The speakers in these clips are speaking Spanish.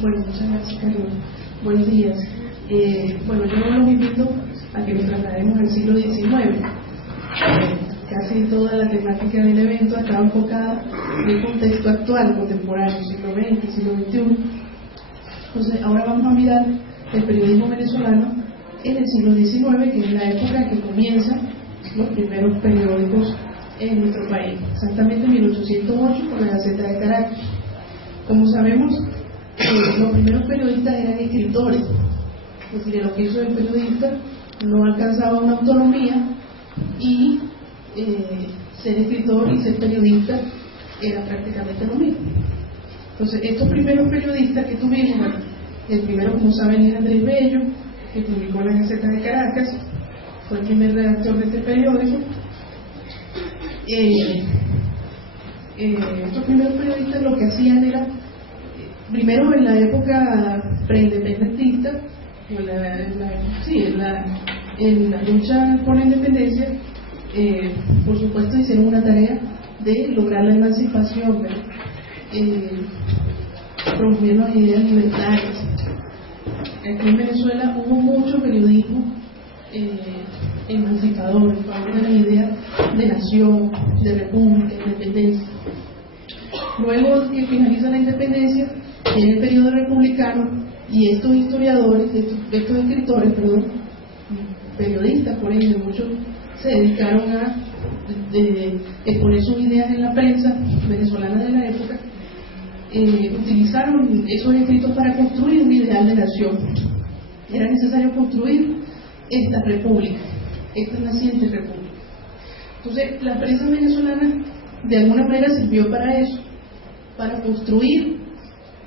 Bueno, muchas gracias, Carlos. Buenos días. Bueno, yo los invito a que nos traslademos al siglo XIX. Casi toda la temática del evento estaba enfocada en el contexto actual, contemporáneo, siglo XX, siglo XXI. Entonces, ahora vamos a mirar el periodismo venezolano en el siglo XIX, que es la época que comienzan los primeros periódicos en nuestro país, exactamente en 1808 con la Gaceta de Caracas. Como sabemos, los primeros periodistas eran escritores, es decir, el oficio del periodista no alcanzaba una autonomía y ser escritor y ser periodista era prácticamente lo mismo. Entonces, estos primeros periodistas que tuvimos, bueno, el primero, como saben, es Andrés Bello, que publicó la Gaceta de Caracas, fue el primer redactor de este periódico. Estos primeros periodistas lo que hacían era, primero en la época preindependentista, en la lucha por la independencia, por supuesto hicieron una tarea de lograr la emancipación, promoviendo las ideas libertarias. Aquí en Venezuela hubo mucho periodismo emancipador en favor de la idea de nación, de república, de independencia. Luego que finaliza la independencia, viene el periodo republicano y estos historiadores, estos escritores, periodistas, por ejemplo, muchos se dedicaron a exponer sus ideas en la prensa venezolana de la época. Utilizaron esos escritos para construir un ideal de nación. Era necesario construir esta república, esta naciente república. Entonces, la prensa venezolana de alguna manera sirvió para eso, para construir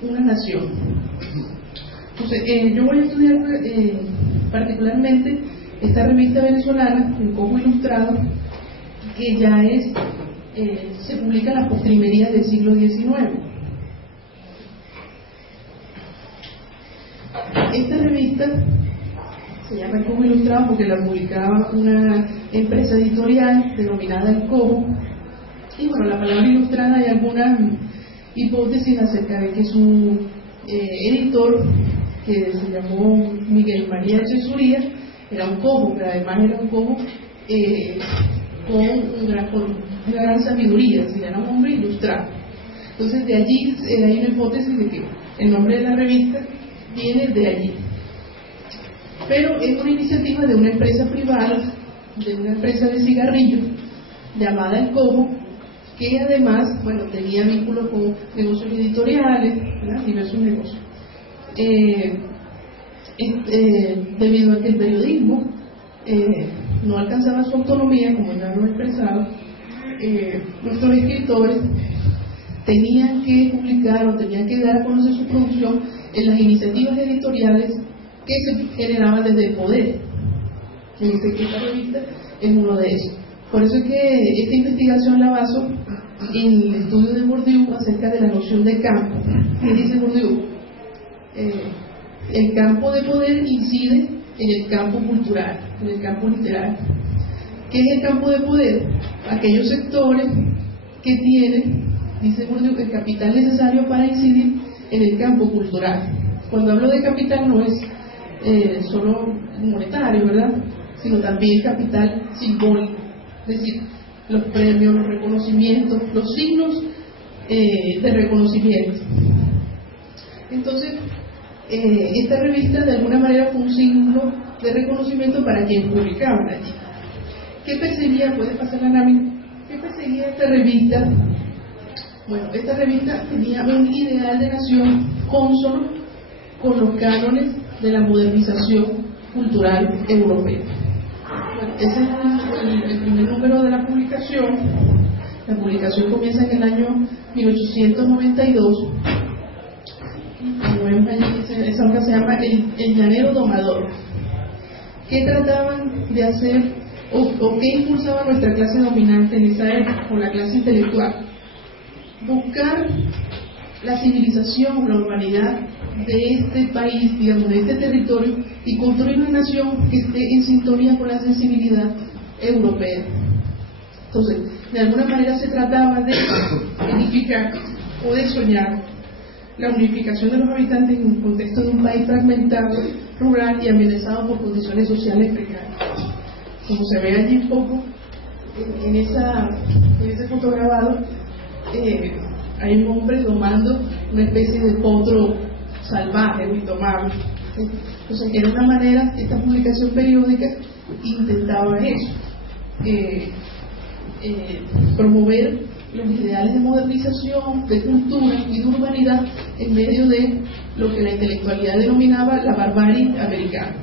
una nación. Entonces, yo voy a estudiar particularmente esta revista venezolana, El Cobo Ilustrado, que ya se publica en las postrimerías del siglo XIX. Esta revista se llama El Cobo Ilustrado porque la publicaba una empresa editorial denominada El Cobo. Y bueno, la palabra ilustrada, hay algunas hipótesis acerca de que su editor, que se llamó Miguel María Echeverría, era un cobo, pero además era un cobo con una gran sabiduría, es decir, era un hombre ilustrado. Entonces, de allí hay una hipótesis de que el nombre de la revista viene de allí. Pero es una iniciativa de una empresa privada, de una empresa de cigarrillos llamada El Cobo, que además, bueno, tenía vínculos con negocios editoriales, diversos negocios. Debido a que el periodismo no alcanzaba su autonomía, como ya lo he expresado, nuestros escritores tenían que publicar o tenían que dar a conocer su producción en las iniciativas editoriales que se generaban desde el poder. Fíjense que esta revista es uno de esos. Por eso es que esta investigación la baso en el estudio de Bourdieu acerca de la noción de campo. ¿Qué dice Bourdieu? El campo de poder incide en el campo cultural, en el campo literario. ¿Qué es el campo de poder? Aquellos sectores que tienen, dice Bourdieu, el capital necesario para incidir en el campo cultural. Cuando hablo de capital no es solo monetario, ¿verdad?, sino también capital simbólico, es decir, los premios, los reconocimientos, los signos de reconocimiento. Entonces, esta revista de alguna manera fue un signo de reconocimiento para quien publicaba allí. ¿Qué perseguía? ¿Puede pasar la nave? ¿Qué perseguía esta revista? Bueno, esta revista tenía un ideal de nación cónsono con los cánones de la modernización cultural europea. Bueno, ese es el primer número de la publicación. La publicación comienza en el año 1892. Esa obra se llama El Llanero Domador. ¿Qué trataban de hacer o qué impulsaba nuestra clase dominante en esa época, o la clase intelectual? Buscar la civilización, la urbanidad de este país, digamos, de este territorio, y construir una nación que esté en sintonía con la sensibilidad europea. Entonces, de alguna manera se trataba de edificar o de soñar la unificación de los habitantes en un contexto de un país fragmentado, rural y amenazado por condiciones sociales precarias. Como se ve allí un poco en ese fotograbado, hay un hombre tomando una especie de potro salvaje y tomable. Entonces, de una manera, esta publicación periódica intentaba eso, promover los ideales de modernización, de cultura y de urbanidad en medio de lo que la intelectualidad denominaba la barbarie americana.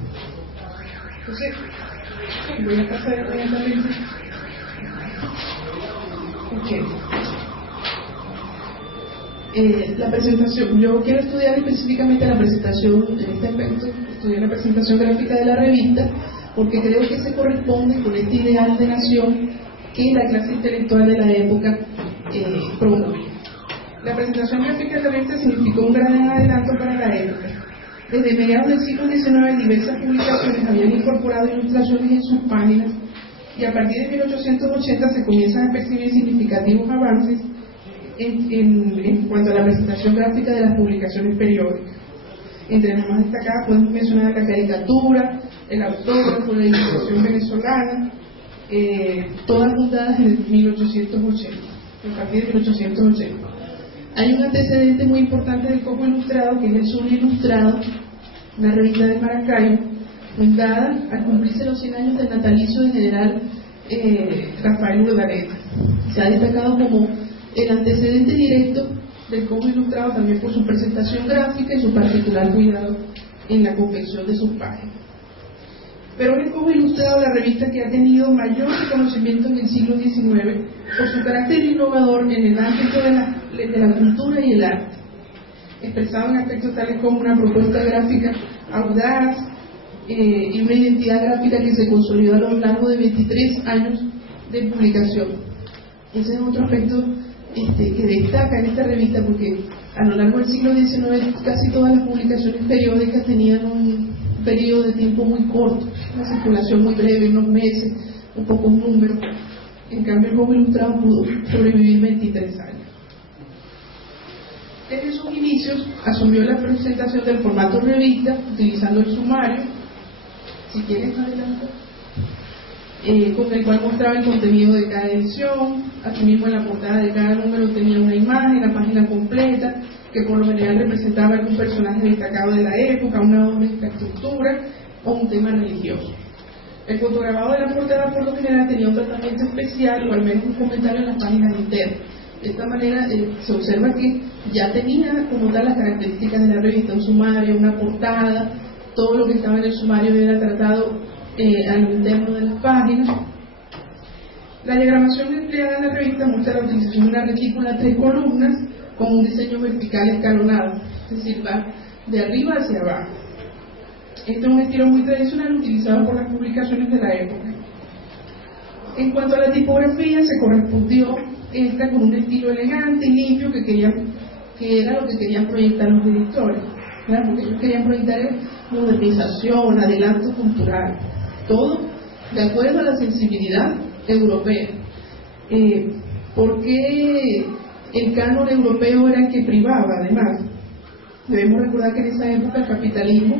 Entonces, voy a pasar inmediatamente. La presentación, yo quiero estudiar específicamente la presentación, en este aspecto, estudiar la presentación gráfica de la revista, porque creo que se corresponde con este ideal de nación que la clase intelectual de la época promovía. La presentación gráfica de la revista significó un gran adelanto para la época. Desde mediados del siglo XIX, diversas publicaciones habían incorporado ilustraciones en sus páginas, y a partir de 1880 se comienzan a percibir significativos avances en cuanto a la presentación gráfica de las publicaciones periódicas. Entre las más destacadas podemos mencionar la caricatura, el autógrafo, la ilustración venezolana, todas fundadas en el 1880, a partir de 1880. Hay un antecedente muy importante del Copo Ilustrado, que es el Zulia Ilustrado, una revista de Maracaibo, fundada al cumplirse los 100 años del natalicio del general Rafael Urdaneta. Se ha destacado como el antecedente directo del Copo Ilustrado, también por su presentación gráfica y su particular cuidado en la confección de sus páginas. Pero es el Copo Ilustrado la revista que ha tenido mayor reconocimiento en el siglo XIX por su carácter innovador en el ámbito de la cultura y el arte, expresado en aspectos tales como una propuesta gráfica audaz y una identidad gráfica que se consolidó a lo largo de 23 años de publicación. Ese es otro aspecto que destaca en esta revista, porque a lo largo del siglo XIX casi todas las publicaciones periódicas tenían un periodo de tiempo muy corto, una circulación muy breve, unos meses, un pocos números. En cambio, el Copo Ilustrado pudo sobrevivir 23 años. Desde sus inicios asumió la presentación del formato revista, utilizando el sumario, si quieres adelante, con el cual mostraba el contenido de cada edición. Asimismo, en la portada de cada número tenía una imagen, la página completa, que por lo general representaba algún personaje destacado de la época, una obra de infraestructura o un tema religioso. El fotograbado de la portada por lo general tenía un tratamiento especial, o al menos un comentario en las páginas internas. De esta manera se observa que ya tenía como tal las características de la revista, un sumario, una portada, todo lo que estaba en el sumario era tratado a lo interno de las páginas. La diagramación empleada en la revista muestra la utilización de una retícula de 3 columnas con un diseño vertical escalonado, es decir, va de arriba hacia abajo. Este es un estilo muy tradicional utilizado por las publicaciones de la época. En cuanto a la tipografía, se correspondió esta con un estilo elegante y limpio que era lo que querían proyectar los editores. Claro, porque ellos querían proyectar modernización, adelanto cultural, todo de acuerdo a la sensibilidad europea. Porque el canon europeo era el que privaba, además. Debemos recordar que en esa época el capitalismo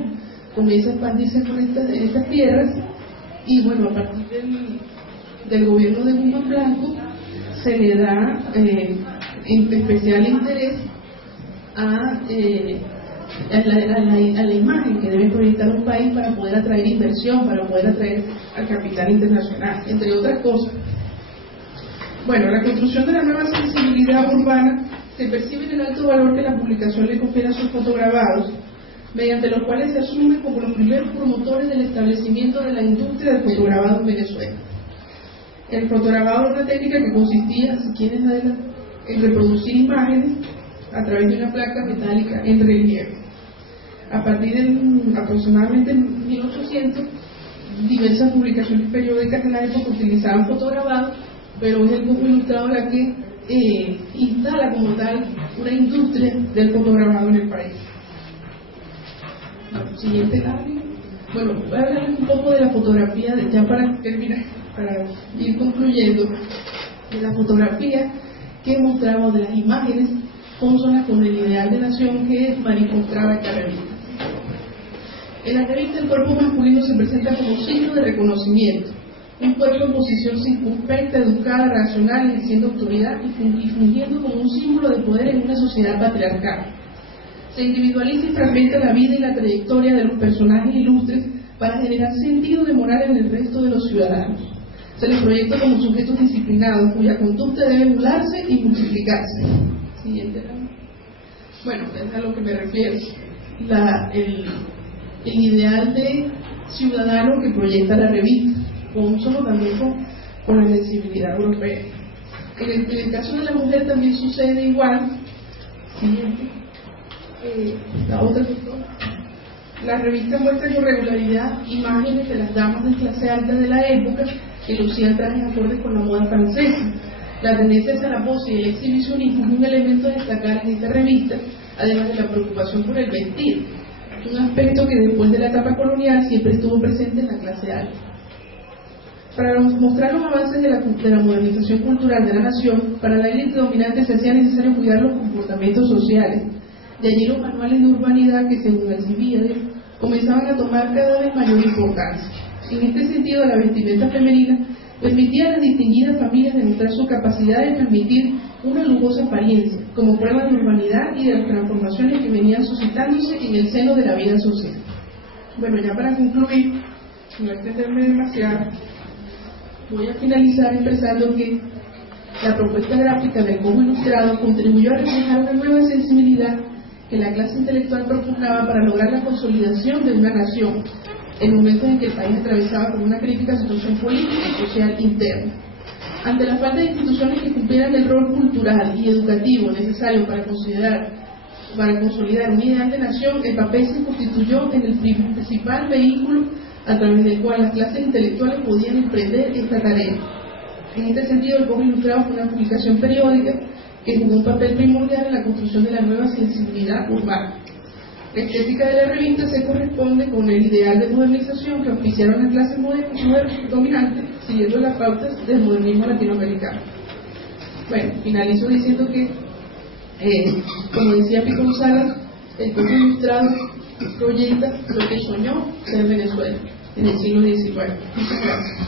comienza a expandirse en estas tierras, y bueno, a partir del gobierno de Guzmán Blanco se le da especial interés a la imagen que debe proyectar un país para poder atraer inversión, para poder atraer al capital internacional, entre otras cosas. Bueno, la construcción de la nueva sensibilidad urbana se percibe en el alto valor que la publicación le confiere a sus fotograbados, mediante los cuales se asumen como los primeros promotores del establecimiento de la industria del fotograbado en Venezuela. El fotograbado era una técnica que consistía, si quieres adelante, en reproducir imágenes a través de una placa metálica en relieve. A partir de aproximadamente 1800, diversas publicaciones periódicas en la época utilizaban fotograbado, pero es el Copo Ilustrado la que instala como tal una industria del fotograbado en el país. Siguiente lápiz. Bueno, voy a hablarles un poco de la fotografía, ya para terminar, para ir concluyendo, de la fotografía que mostramos, de las imágenes consona con el ideal de nación que manifestaba esta revista. En la revista el cuerpo masculino se presenta como signo de reconocimiento, un cuerpo en posición circunspecta, educada, racional, ejerciendo autoridad y fungiendo como un símbolo de poder en una sociedad patriarcal. Se individualiza y fragmenta la vida y la trayectoria de los personajes ilustres para generar sentido de moral en el resto de los ciudadanos. Se les proyecta como sujetos disciplinados cuya conducta debe emularse y multiplicarse. Siguiente. Bueno, es a lo que me refiero. El ideal de ciudadano que proyecta la revista, solo también con la sensibilidad europea. En el caso de la mujer también sucede igual. Siguiente. La otra. La revista muestra con regularidad imágenes de las damas de clase alta de la época que lucían trajes acordes con la moda francesa. La tendencia hacia la pose y el exhibicionismo es un elemento a destacar en esta revista, además de la preocupación por el vestir, un aspecto que después de la etapa colonial siempre estuvo presente en la clase alta. Para mostrar los avances de la modernización cultural de la nación, para la élite dominante se hacía necesario cuidar los comportamientos sociales. De allí los manuales de urbanidad que, según Alcibiades, comenzaban a tomar cada vez mayor importancia. En este sentido, la vestimenta femenina permitía a las distinguidas familias demostrar su capacidad de transmitir una lujosa apariencia, como prueba de urbanidad y de las transformaciones que venían suscitándose en el seno de la vida social. Bueno, ya para concluir, no extenderme demasiado, voy a finalizar expresando que la propuesta gráfica del Cobo Ilustrado contribuyó a reflejar una nueva sensibilidad que la clase intelectual propugnaba para lograr la consolidación de una nación en momentos en que el país atravesaba por una crítica situación política y social interna. Ante la falta de instituciones que cumplieran el rol cultural y educativo necesario para consolidar un ideal de nación, el papel se constituyó en el principal vehículo a través del cual las clases intelectuales podían emprender esta tarea. En este sentido, el Cobo Ilustrado fue una publicación periódica que jugó un papel primordial en la construcción de la nueva sensibilidad urbana. La estética de la revista se corresponde con el ideal de modernización que auspiciaron las clases dominantes, siguiendo las pautas del modernismo latinoamericano. Bueno, finalizo diciendo que, como decía Pico González, el Cobo Ilustrado proyecta lo que soñó ser Venezuela en el siglo XIX. Muchas gracias.